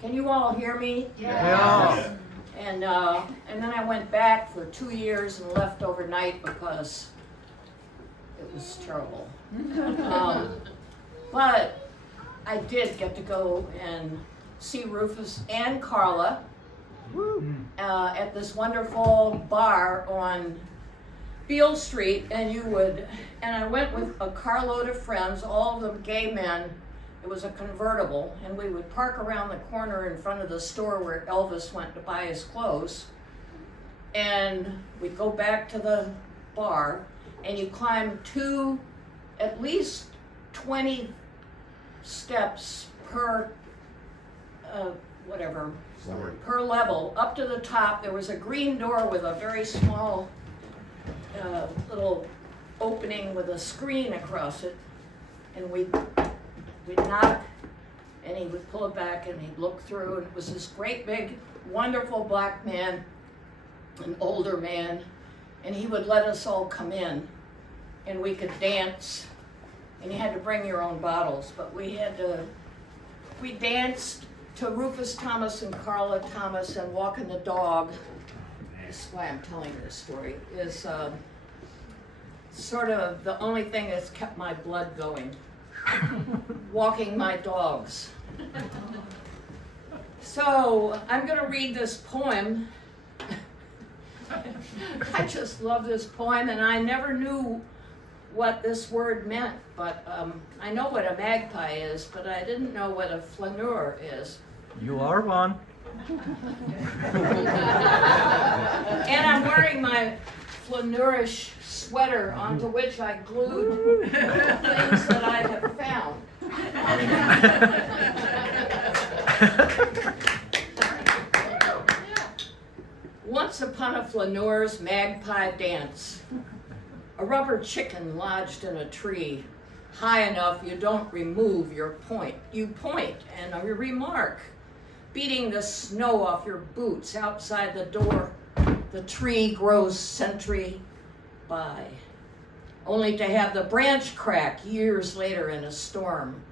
Can you all hear me? Yeah. And then I went back for 2 years and left overnight because it was terrible. But I did get to go and see Rufus and Carla at this wonderful bar on Beale Street, and I went with a carload of friends, all of them gay men. It was a convertible, and we would park around the corner in front of the store where Elvis went to buy his clothes, and we'd go back to the bar, and you climb at least 20 steps per per level up to the top. There was a green door with a very small little opening with a screen across it, and we'd knock, and he would pull it back, and he'd look through, and it was this great big wonderful black man, an older man, and he would let us all come in, and we could dance, and you had to bring your own bottles, but we danced to Rufus Thomas and Carla Thomas and Walking the Dog. That's why I'm telling this story, is sort of the only thing that's kept my blood going. Walking my dogs. So I'm going to read this poem. I just love this poem, and I never knew what this word meant, but I know what a magpie is, but I didn't know what a flaneur is. You are one. And I'm wearing my flaneurish sweater onto which I glued things that I have found. Once upon a flaneur's magpie dance, a rubber chicken lodged in a tree, high enough you don't remove your point. You point and you remark, beating the snow off your boots outside the door. The tree grows century by, only to have the branch crack years later in a storm.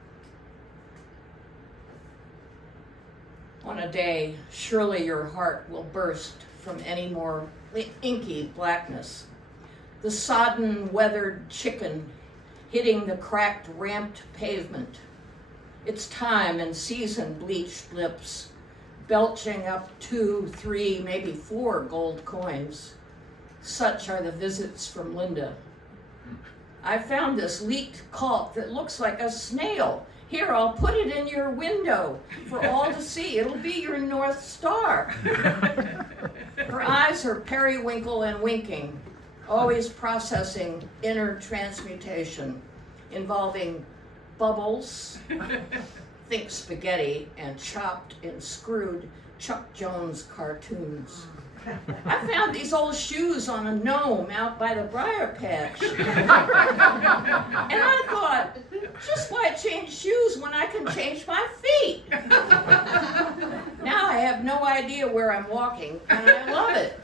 On a day, surely your heart will burst from any more inky blackness. The sodden, weathered chicken hitting the cracked, ramped pavement. Its time and season bleached lips, belching up 2, 3, maybe 4 gold coins. Such are the visits from Linda. I found this leaked caulk that looks like a snail. Here, I'll put it in your window for all to see. It'll be your North Star. Her eyes are periwinkle and winking, always processing inner transmutation, involving bubbles, think spaghetti, and chopped and screwed Chuck Jones cartoons. I found these old shoes on a gnome out by the briar patch. And I thought, just why change shoes when I can change my feet? Now I have no idea where I'm walking, and I love it.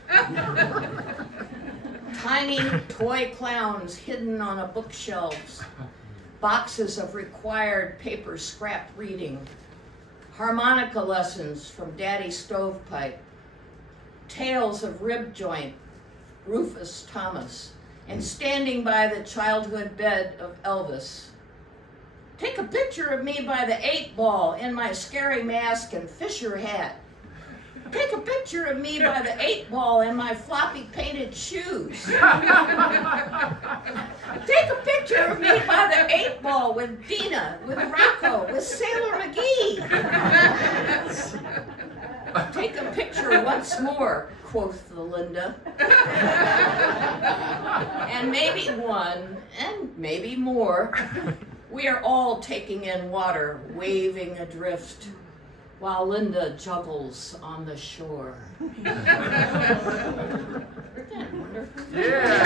Tiny toy clowns hidden on a bookshelves, boxes of required paper scrap reading, harmonica lessons from Daddy Stovepipe, tales of rib joint, Rufus Thomas, and standing by the childhood bed of Elvis. Take a picture of me by the 8-ball in my scary mask and Fisher hat. Take a picture of me by the 8-ball in my floppy painted shoes. Take a picture of me by the 8-ball with Dina, with Rocco, with Sailor McGee. Take a picture once more, quoth the Linda. And maybe one, and maybe more. We are all taking in water, waving adrift, while Linda juggles on the shore. Isn't that wonderful? Yeah.